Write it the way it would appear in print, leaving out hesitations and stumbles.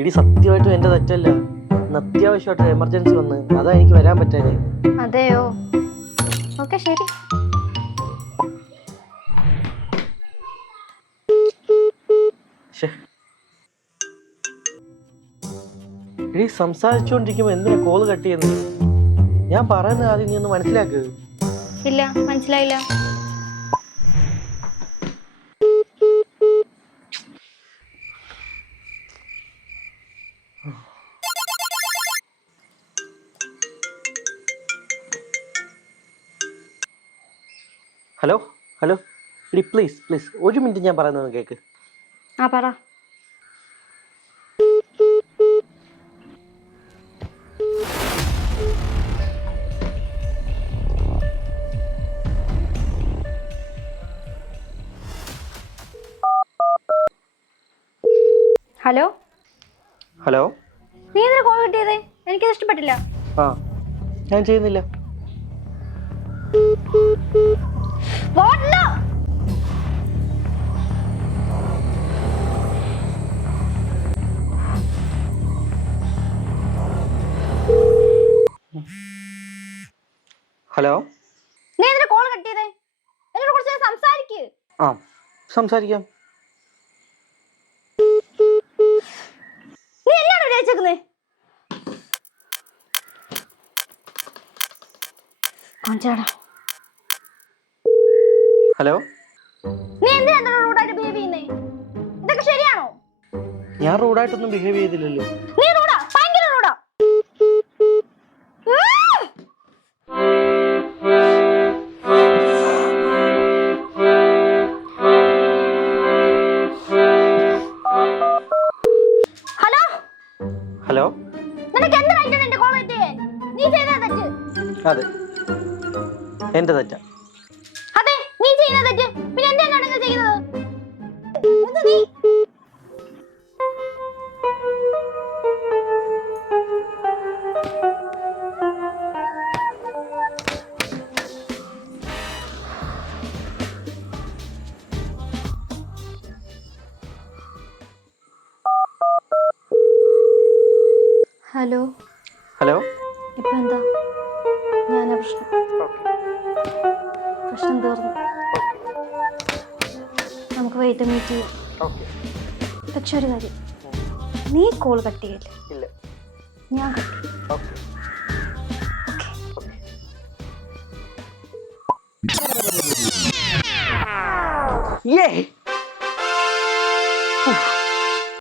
ഇടി സത്യമായിട്ടും എന്റെ തെറ്റല്ല. അത്യാവശ്യമായിട്ട് എമർജൻസി വന്ന് അതാ എനിക്ക് വരാൻ പറ്റാതെ. അതെയോ? ഓക്കെ ശരി. ഇടി സംസാരിച്ചുകൊണ്ടിരിക്കുമ്പോ എന്തിനാ കോള് കട്ട് ചെയ്യുന്നത്? ഞാൻ പറയുന്നത് ആദ്യം നീ ഒന്ന് മനസ്സിലാക്ക്. ഇല്ല, മനസ്സിലായില്ല. ഹലോ ഹലോ ഇടി പ്ലീസ് പ്ലീസ് ഒരു മിനിറ്റ് ഞാൻ പറയുന്നത് കേക്ക്. ആ പറ. Hello hello. നീ എന്തിനാ കോൾ കിട്ടിയത്? എനിക്കത് ഇഷ്ടപ്പെട്ടില്ല. ആ ഞാൻ ചെയ്യുന്നില്ല. ഹലോ. നീ എന്തിനാ കോൾ കട്ട് ചെയ്തേ? എന്നോട് കുറച്ച് സംസാരിക്ക്. ആ സംസാരിക്കാം. നീ എന്നാണ് വിചാരിച്ചേക്കുന്നേ? ഹലോ. നീ എന്തിനാ റൂഡായിട്ട് ബിഹേവ് ചെയ്യുന്നേ? ഇതൊക്കെ ശരിയാണോ? ഞാൻ റൂഡായിട്ടൊന്നും ബിഹേവ് ചെയ്തില്ലല്ലോ. നീ റൂഡാ, ഭയങ്കര റൂഡാ. Hello hello. നിനക്ക് എന്ത് റൈറ്റാണ് എന്റെ കോൾ കട്ട് ചെയ്യാൻ? നീ ചെയ്ത തെറ്റ്. അതെ എന്റെ തെറ്റാ. അതെ നീ ചെയ്യുന്ന തെറ്റ്. പിന്നെ എന്തിനാണ് നിങ്ങൾ ചെയ്യുന്നത്? എന്ത് നീ? ഹലോ. ഹലോ. ഇപ്പൊ എന്താ? ഞാനാ പ്രശ്നം. പ്രശ്നം തീർന്നു. നമുക്ക് വൈകിട്ട് മീറ്റ് ചെയ്യാം. പക്ഷെ ഒരു കാര്യം, നീ കോൾ കട്ട് ചെയ്യില്ല. ഇല്ല. ഞാൻ കട്ട് ചെയ്യും. ഓക്കെ.